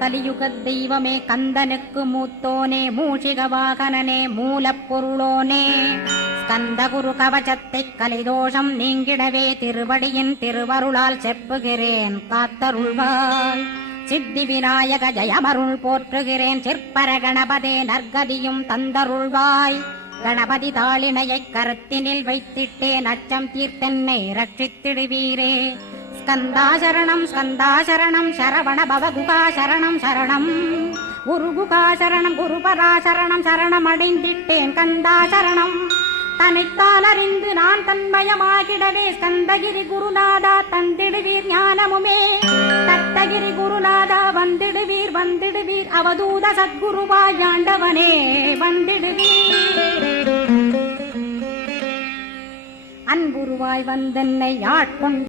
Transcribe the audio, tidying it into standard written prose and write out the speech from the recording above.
கலியுகத் தெய்வமே கந்தனுக்கு மூத்தோனே மூஷிக வாகனனே மூலப்பொருளோனே ஸ்கந்த குரு கவசத்தைக் கலிதோஷம் நீங்கிடவே திருவடியின் திருவருளால் செப்புகிறேன் காத்தருள்வாய். சித்தி விநாயக ஜெயமருள் போற்றுகிறேன் சிற்பர கணபதே நற்கதியும் தந்தருள்வாய். கணபதி தாளினையைக் கருத்தினில் வைத்திட்டேன் அச்சம் தீர்த்தென்னை ரட்சித்திடுவீரே. ஸ்கந்தாசரணம் ஸ்கந்தாசரணம் சரவண பவகுகாசரணம் சரணம் குருகுகாசரணம் குருபராசரணம் சரணம் அடைந்திட்டேன் கந்தாசரணம். தன்னைத்தான் அறிந்து நான் தன்மயமாகிடவே ஸ்கந்தகிரி குருநாதா தந்திடுவீர் ஞானமுமே. தத்தகிரி குருநாதா வந்திடுவீர் வந்திடுவீர் அவதூத சத்குருவாய் ஆண்டவனே வந்திடுவீர். அன்புருவாய் வந்தென்னை ஆட்கொண்டு